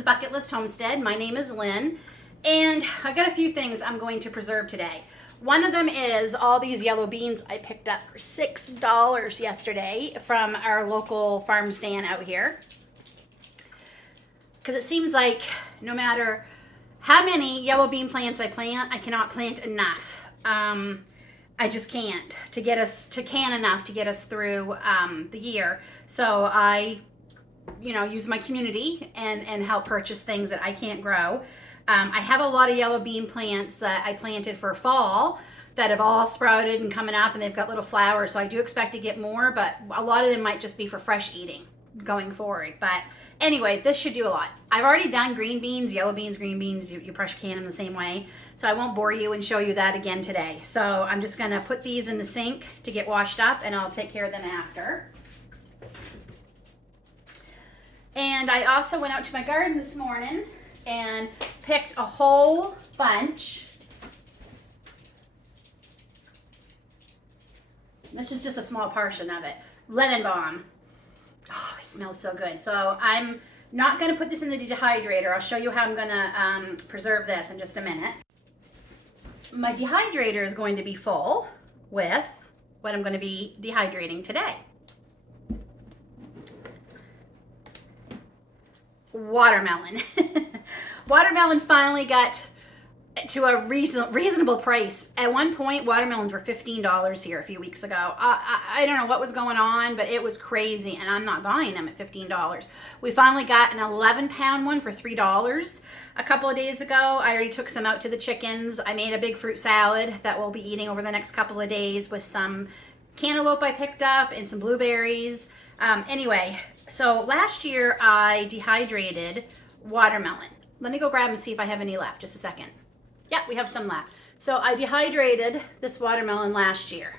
is Bucket List Homestead. My name is Lynn, and I got a few things I'm going to preserve today. One of them is all these yellow beans I picked up for $6 yesterday from our local farm stand out here. Because it seems like no matter how many yellow bean plants I plant, I cannot plant enough. I just can't to can enough to get us through the year. So I use my community and help purchase things that I can't grow. I have a lot of yellow bean plants that I planted for fall that have all sprouted and coming up, and they've got little flowers. So I do expect to get more, but a lot of them might just be for fresh eating going forward. But anyway, this should do a lot. I've already done green beans, yellow beans, green beans. You pressure can them the same way. So I won't bore you and show you that again today. So I'm just gonna put these in the sink to get washed up, and I'll take care of them after. And I also went out to my garden this morning and picked a whole bunch. This is just a small portion of it. Lemon balm. Oh, it smells so good. So I'm not going to put this in the dehydrator. I'll show you how I'm going to preserve this in just a minute. My dehydrator is going to be full with what I'm going to be dehydrating today. Watermelon. Watermelon finally got to a reasonable price. At one point, watermelons were $15 here a few weeks ago. I don't know what was going on, but it was crazy, and I'm not buying them at $15. We finally got an 11-pound one for $3 a couple of days ago. I already took some out to the chickens. I made a big fruit salad that we'll be eating over the next couple of days with some cantaloupe I picked up and some blueberries. Anyway, so last year I dehydrated watermelon. Let me go grab and see if I have any left. Just a second. Yep, we have some left. So I dehydrated this watermelon last year.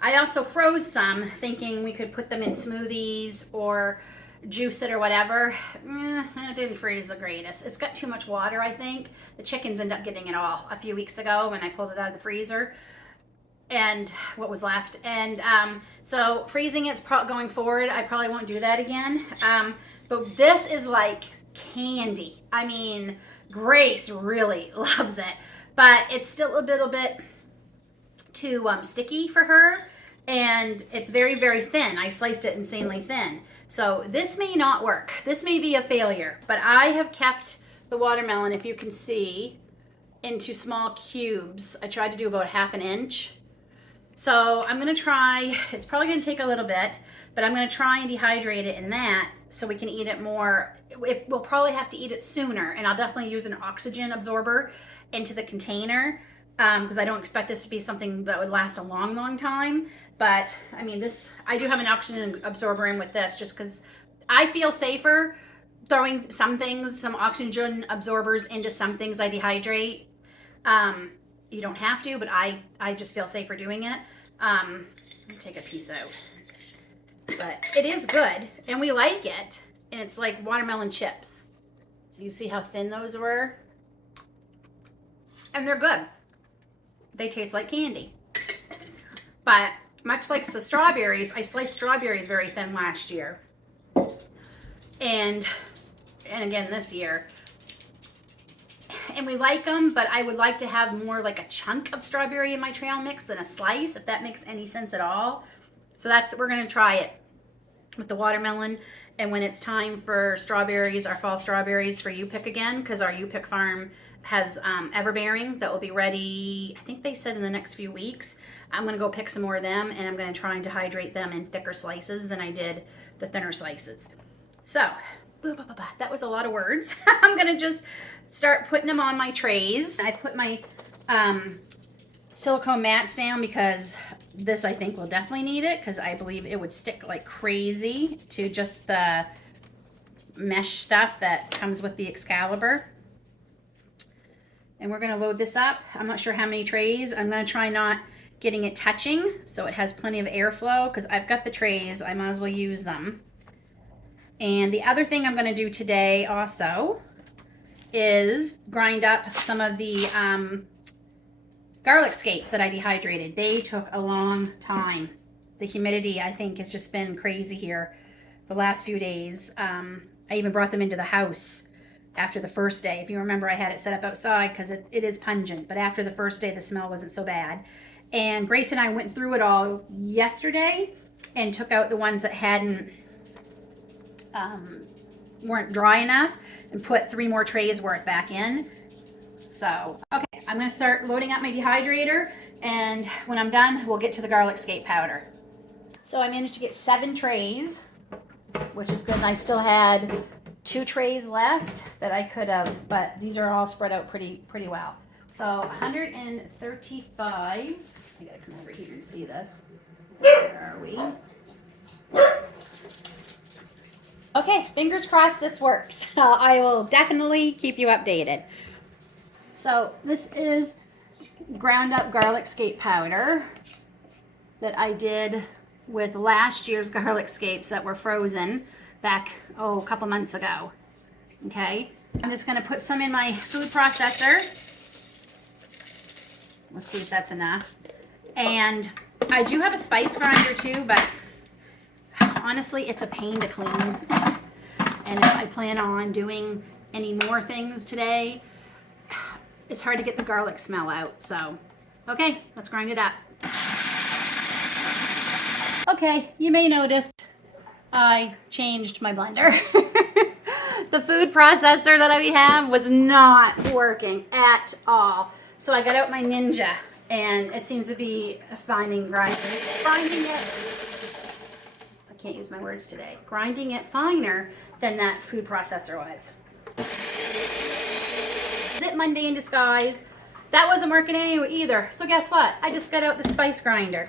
I also froze some, thinking we could put them in smoothies or juice it or whatever. It didn't freeze the greatest. It's got too much water, I think. The chickens ended up getting it all a few weeks ago when I pulled it out of the freezer. And what was left. And so freezing it's going forward, I probably won't do that again. But this is like candy. I mean, Grace really loves it, but it's still a little bit too sticky for her, and it's very, very thin. I sliced it insanely thin. So this may not work. This may be a failure, but I have kept the watermelon, if you can see, into small cubes. I tried to do about ½ an inch. So I'm gonna try, it's probably gonna take a little bit, but I'm gonna try and dehydrate it in that so we can eat it more. We'll probably have to eat it sooner, and I'll definitely use an oxygen absorber into the container because I don't expect this to be something that would last a long, long time. But I mean, I do have an oxygen absorber in with this just because I feel safer throwing some oxygen absorbers into some things I dehydrate. You don't have to, but I just feel safer doing it. Let me take a piece out. But it is good, and we like it, and it's like watermelon chips. So you see how thin those were? And they're good. They taste like candy. But much like the strawberries, I sliced strawberries very thin last year. And again this year. And we like them, but I would like to have more like a chunk of strawberry in my trail mix than a slice, if that makes any sense at all. So we're gonna try it with the watermelon. And when it's time for strawberries, our fall strawberries for U-Pick again, because our U-Pick farm has everbearing that will be ready, I think they said in the next few weeks. I'm gonna go pick some more of them, and I'm gonna try and dehydrate them in thicker slices than I did the thinner slices. So, that was a lot of words. I'm gonna just start putting them on my trays. I put my silicone mats down because this I think will definitely need it, because I believe it would stick like crazy to just the mesh stuff that comes with the Excalibur. And we're gonna load this up. I'm not sure how many trays. I'm gonna try not getting it touching so it has plenty of airflow, because I've got the trays, I might as well use them. And the other thing I'm gonna do today also is grind up some of the garlic scapes that I dehydrated. They took a long time. The humidity, I think, has just been crazy here the last few days. I even brought them into the house after the first day. If you remember, I had it set up outside because it is pungent, but after the first day, the smell wasn't so bad. And Grace and I went through it all yesterday and took out the ones that weren't dry enough and put 3 more trays worth back in. So, okay, I'm going to start loading up my dehydrator, and when I'm done, we'll get to the garlic scape powder. So I managed to get 7 trays, which is good. And I still had 2 trays left that I could have, but these are all spread out pretty well. So 135. I gotta come over here and see this. Where are we? Okay, fingers crossed this works. I will definitely keep you updated. So this is ground up garlic scape powder that I did with last year's garlic scapes that were frozen back, a couple months ago. Okay, I'm just going to put some in my food processor. Let's see if that's enough. And I do have a spice grinder too, but honestly, it's a pain to clean. And if I plan on doing any more things today, it's hard to get the garlic smell out. So, okay, let's grind it up. Okay, you may notice I changed my blender. The food processor that we have was not working at all. So I got out my Ninja, and it seems to be grinding it. I can't use my words today. Grinding it finer than that food processor was. Zip Monday in disguise. That wasn't working anyway either. So guess what? I just got out the spice grinder.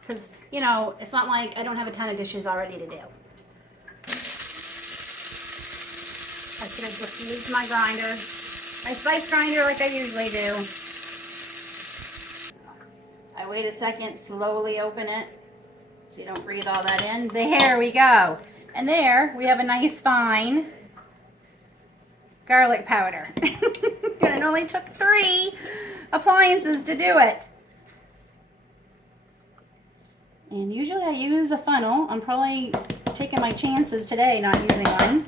Because, you know, it's not like I don't have a ton of dishes already to do. I should have just used my grinder. My spice grinder like I usually do. I wait a second, slowly open it so you don't breathe all that in. There we go. And there we have a nice fine garlic powder. And it only took 3 appliances to do it. And usually I use a funnel. I'm probably taking my chances today not using one.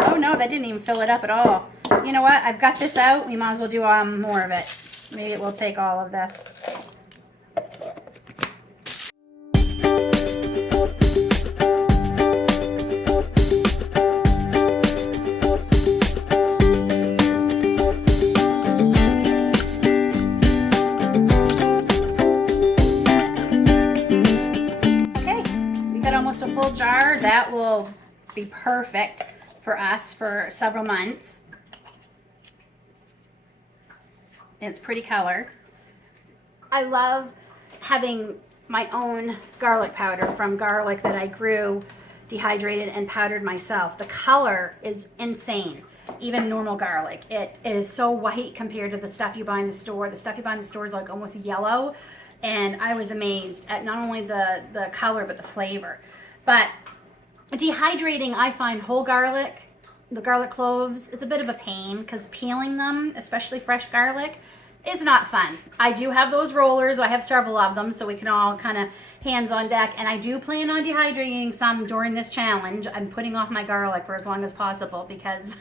Oh no, that didn't even fill it up at all. You know what? I've got this out. We might as well do more of it. Maybe it will take all of this. Almost a full jar. That will be perfect for us for several months. It's pretty color. I love having my own garlic powder from garlic that I grew, dehydrated, and powdered myself. The color is insane. Even normal garlic. It is so white compared to the stuff you buy in the store. The stuff you buy in the store is like almost yellow. And I was amazed at not only the color, but the flavor. But dehydrating, I find whole garlic, the garlic cloves, is a bit of a pain because peeling them, especially fresh garlic, is not fun. I do have those rollers. I have several of them, so we can all kind of hands on deck. And I do plan on dehydrating some during this challenge. I'm putting off my garlic for as long as possible because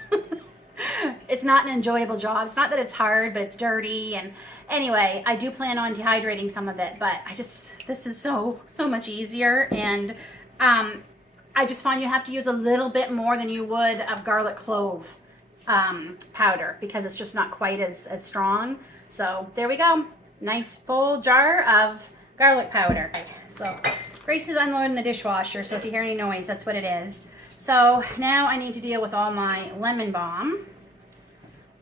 it's not an enjoyable job. It's not that it's hard, but it's dirty. And anyway, I do plan on dehydrating some of it, but this is so much easier. And I just find you have to use a little bit more than you would of garlic clove powder because it's just not quite as strong. So there we go. Nice full jar of garlic powder. So Grace is unloading the dishwasher, so if you hear any noise, that's what it is. So now I need to deal with all my lemon balm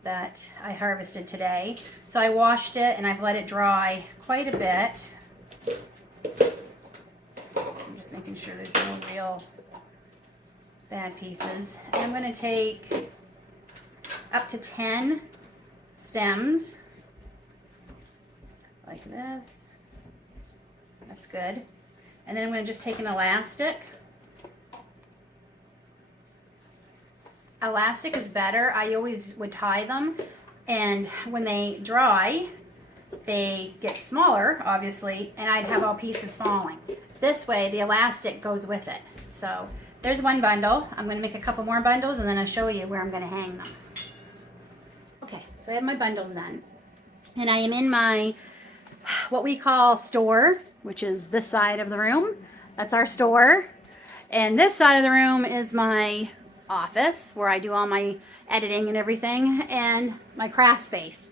that I harvested today. So I washed it and I've let it dry quite a bit. I'm just making sure there's no real bad pieces. And I'm going to take up to 10 stems like this. That's good. And then I'm going to just take an elastic. Elastic is better. I always would tie them, and when they dry, they get smaller, obviously, and I'd have all pieces falling. This way, the elastic goes with it. So there's one bundle. I'm going to make a couple more bundles and then I'll show you where I'm going to hang them. Okay, so I have my bundles done. And I am in my, what we call store, which is this side of the room. That's our store. And this side of the room is my office where I do all my editing and everything, and my craft space.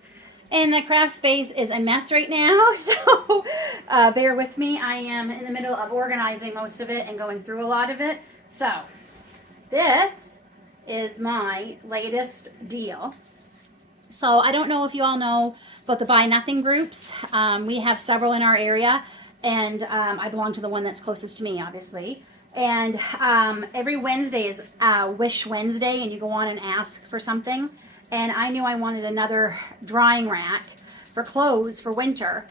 And the craft space is a mess right now, so bear with me. I am in the middle of organizing most of it and going through a lot of it. So this is my latest deal. So I don't know if you all know about the Buy Nothing groups. We have several in our area, and I belong to the one that's closest to me, obviously. And every Wednesday is Wish Wednesday, and you go on and ask for something. And I knew I wanted another drying rack for clothes for winter.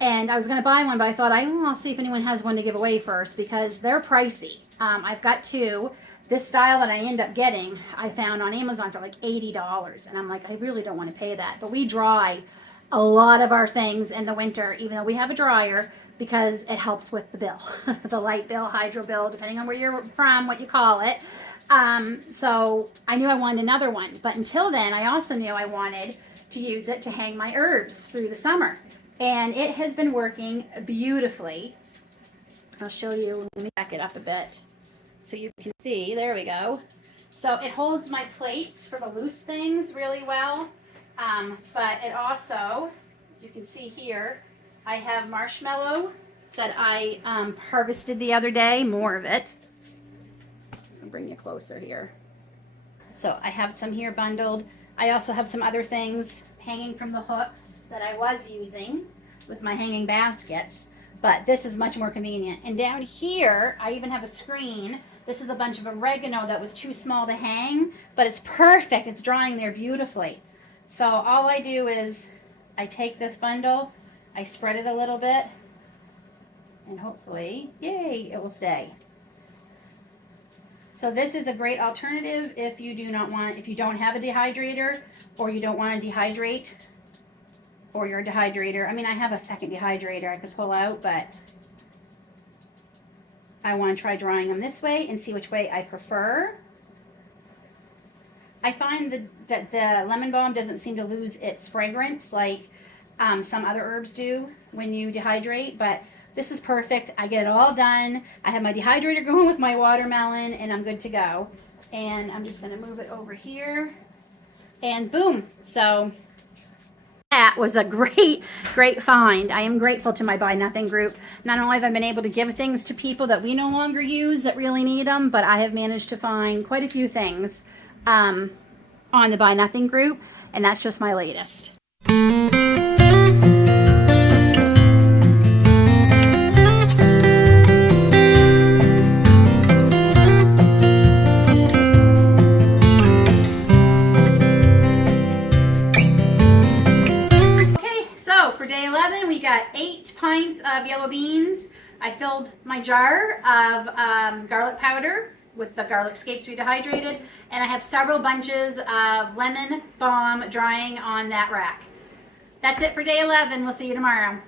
And I was going to buy one, but I thought I'll see if anyone has one to give away first because they're pricey. I've got two. This style that I end up getting, I found on Amazon for like $80. And I'm like, I really don't want to pay that. But we dry a lot of our things in the winter, even though we have a dryer, because it helps with the bill, the light bill, hydro bill, depending on where you're from, what you call it. So I knew I wanted another one. But until then, I also knew I wanted to use it to hang my herbs through the summer. And it has been working beautifully. I'll show you. Let me back it up a bit so you can see. There we go. So it holds my plates for the loose things really well. But it also, as you can see here, I have marshmallow that I harvested the other day, more of it. I'll bring you closer here. So I have some here bundled. I also have some other things hanging from the hooks that I was using with my hanging baskets, but this is much more convenient. And down here, I even have a screen. This is a bunch of oregano that was too small to hang, but it's perfect. It's drying there beautifully. So all I do is I take this bundle, I spread it a little bit, and hopefully, yay, it will stay. So this is a great alternative if you don't have a dehydrator, or you don't want to dehydrate, or your dehydrator. I mean, I have a second dehydrator I could pull out, but I want to try drying them this way and see which way I prefer. I find that the lemon balm doesn't seem to lose its fragrance like some other herbs do when you dehydrate, but this is perfect. I get it all done. I have my dehydrator going with my watermelon, and I'm good to go. And I'm just going to move it over here, and boom. So that was a great find. I am grateful to my Buy Nothing group. Not only have I been able to give things to people that we no longer use that really need them, but I have managed to find quite a few things on the Buy Nothing group, and that's just my latest. We got 8 pints of yellow beans. I filled my jar of garlic powder with the garlic scapes we dehydrated, and I have several bunches of lemon balm drying on that rack. That's it for day 11. We'll see you tomorrow.